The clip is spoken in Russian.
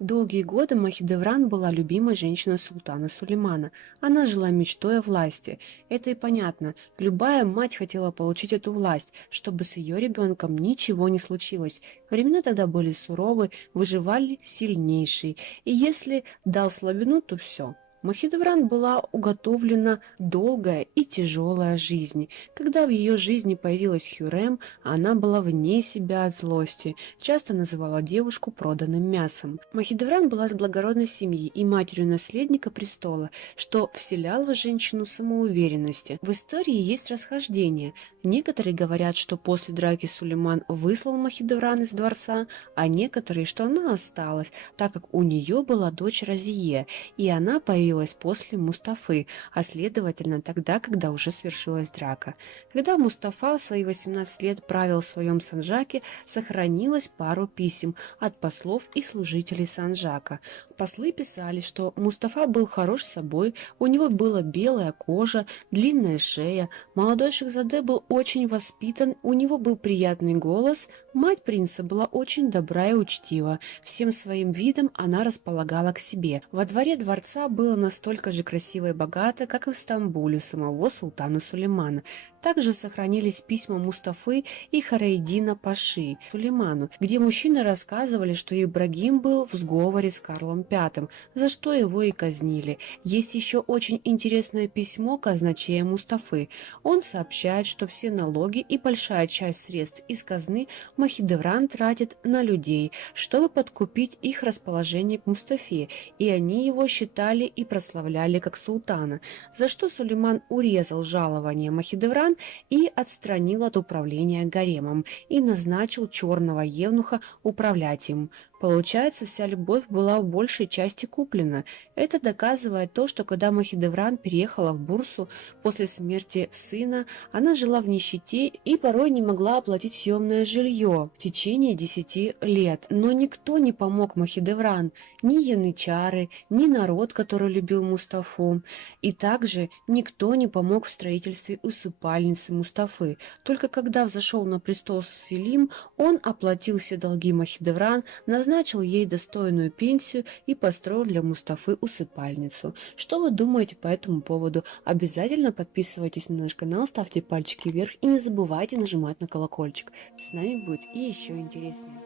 Долгие годы Махидевран была любимой женщиной султана Сулеймана. Она жила мечтой о власти. Это и понятно. Любая мать хотела получить эту власть, чтобы с ее ребенком ничего не случилось. Времена тогда были суровы, выживали сильнейшие. И если дал слабину, то все. Махидевран была уготовлена долгая и тяжелая жизнь. Когда в ее жизни появилась Хюррем, она была вне себя от злости, часто называла девушку проданным мясом. Махидевран была из благородной семьи и матерью наследника престола, что вселяло в женщину самоуверенности. В истории есть расхождения. Некоторые говорят, что после драки Сулейман выслал Махидевран из дворца, а некоторые, что она осталась, так как у нее была дочь Разие, и она появилась после Мустафы, а следовательно тогда, когда уже свершилась драка. Когда Мустафа в свои 18 лет правил в своем Санжаке, сохранилось пару писем от послов и служителей Санжака. Послы писали, что Мустафа был хорош собой, у него была белая кожа, длинная шея, молодой Шахзаде был очень воспитан, у него был приятный голос, мать принца была очень добра и учтива, всем своим видом она располагала к себе. Во дворе дворца было настолько же красиво и богато, как и в Стамбуле самого султана Сулеймана. Также сохранились письма Мустафы и Харейдина Паши Сулейману, где мужчины рассказывали, что Ибрагим был в сговоре с Карлом V, за что его и казнили. Есть еще очень интересное письмо казначея Мустафы. Он сообщает, что все налоги и большая часть средств из казны Махидевран тратит на людей, чтобы подкупить их расположение к Мустафе, и они его считали и прославляли как султана, за что Сулейман урезал жалование Махидевран и отстранил от управления гаремом и назначил черного евнуха управлять им. Получается, вся любовь была в большей части куплена. Это доказывает то, что когда Махидевран переехала в Бурсу после смерти сына, она жила в нищете и порой не могла оплатить съемное жилье в течение 10 лет. Но никто не помог Махидевран, ни янычары, ни народ, который любил Мустафу. И также никто не помог в строительстве усыпальницы Мустафы. Только когда взошел на престол Селим, он оплатил все долги Махидевран, назначил ей достойную пенсию и построил для Мустафы усыпальницу. Что вы думаете по этому поводу? Обязательно подписывайтесь на наш канал, ставьте пальчики вверх и не забывайте нажимать на колокольчик. С нами будет и еще интереснее.